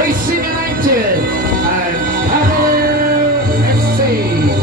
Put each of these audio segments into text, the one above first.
Racing United and Cavalier FC.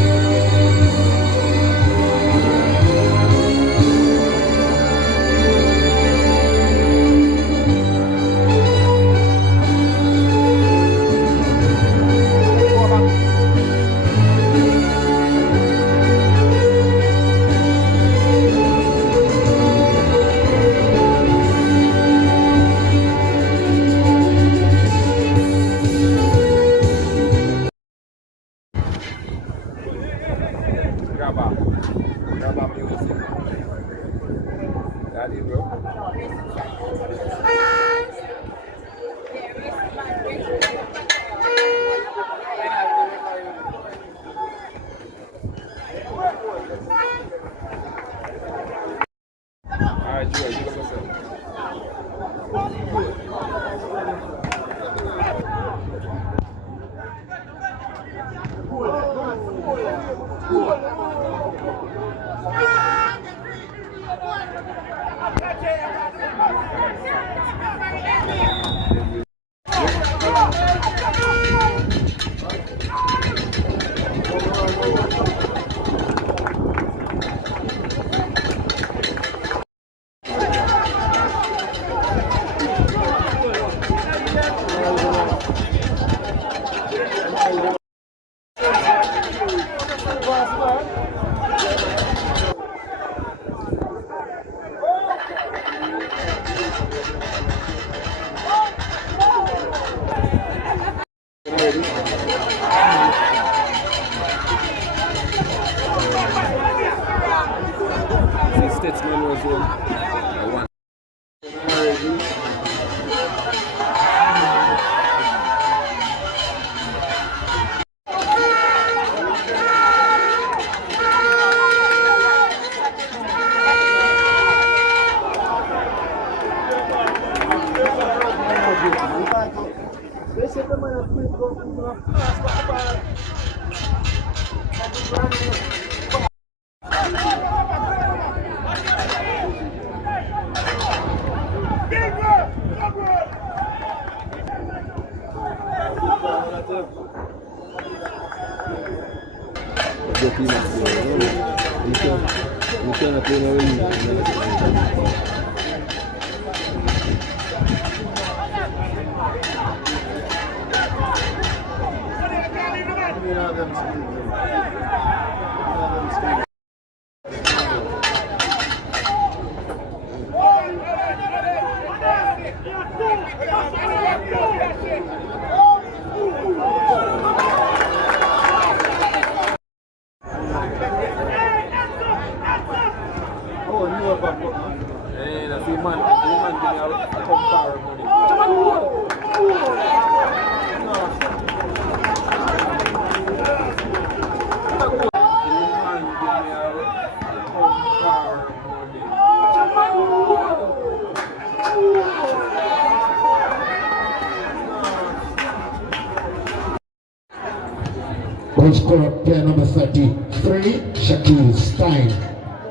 Goal scorer, player number 33, Shaquille Stein.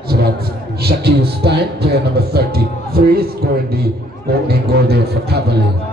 So that's Shaquille Stein, player number 33, scoring the opening goal there for Cavalier.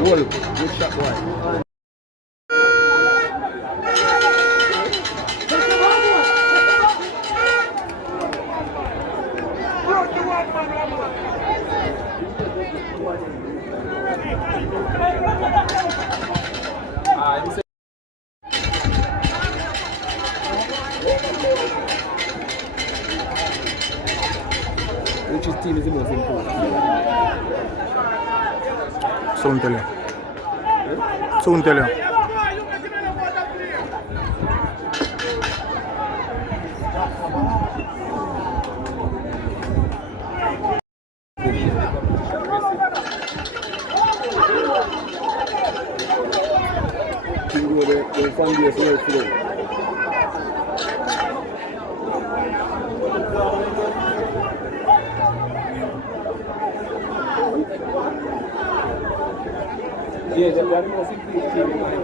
Goal, good shot, boy. Which team is the most important? Soon tell you. Soon tell you. Yeah, the one most important team in mind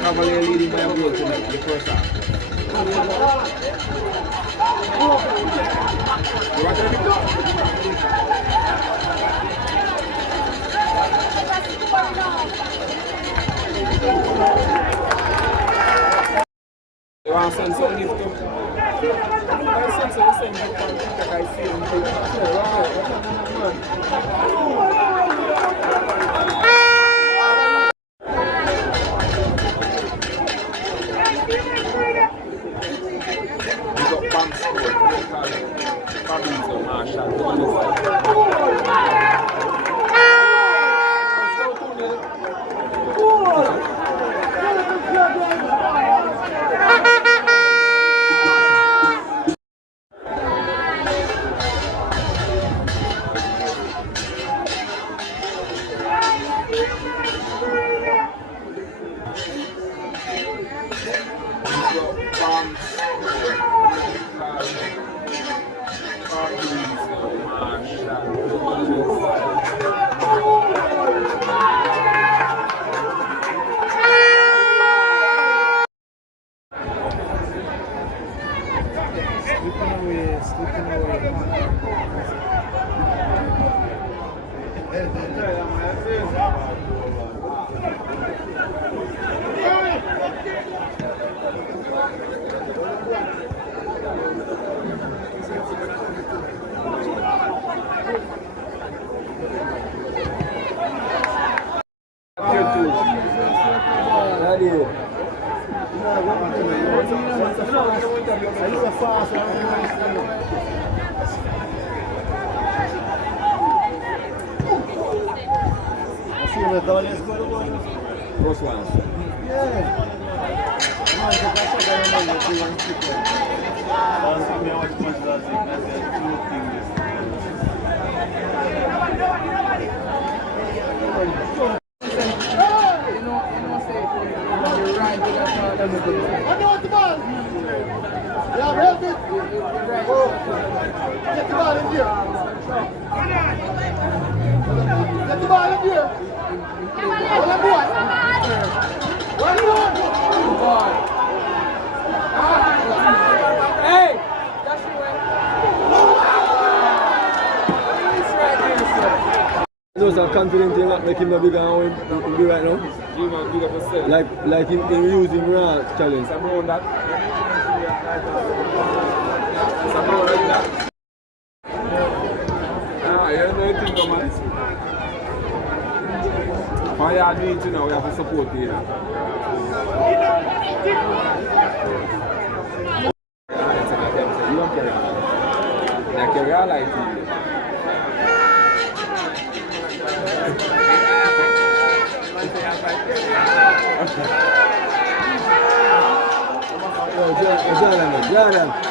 Cavalier leading by a goal tonight in the first half. You want to go? You want to send some gift to? I send some gift to I see him. You got BamSports, Fabrizio, Marshall, First one. Those are confident thing that make him the bigger and win be right now. Like him using raw challenge. Some around that. Some around that. Ah, you know anything, man. Why you need to know we have to support here. You don't carry on. Like carry on like you. Jordan.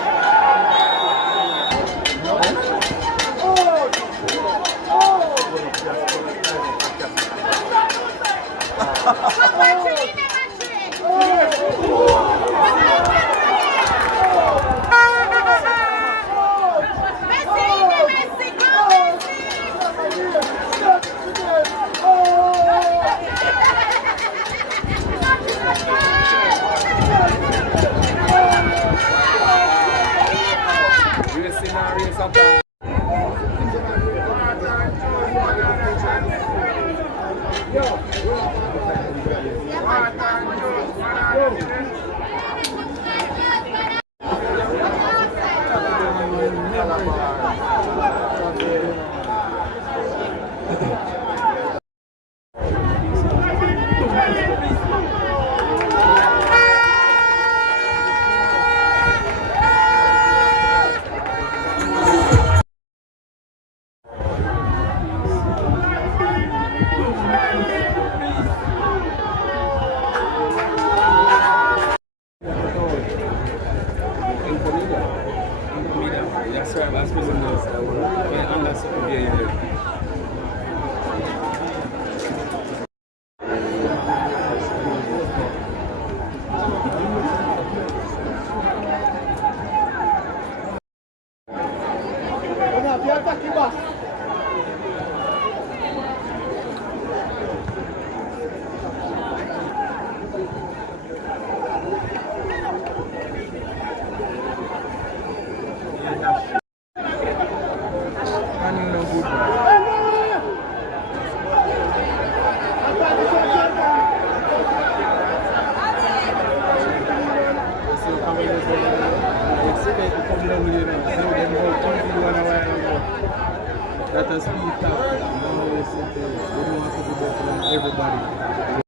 That has speed up. Now they don't have to do that for everybody.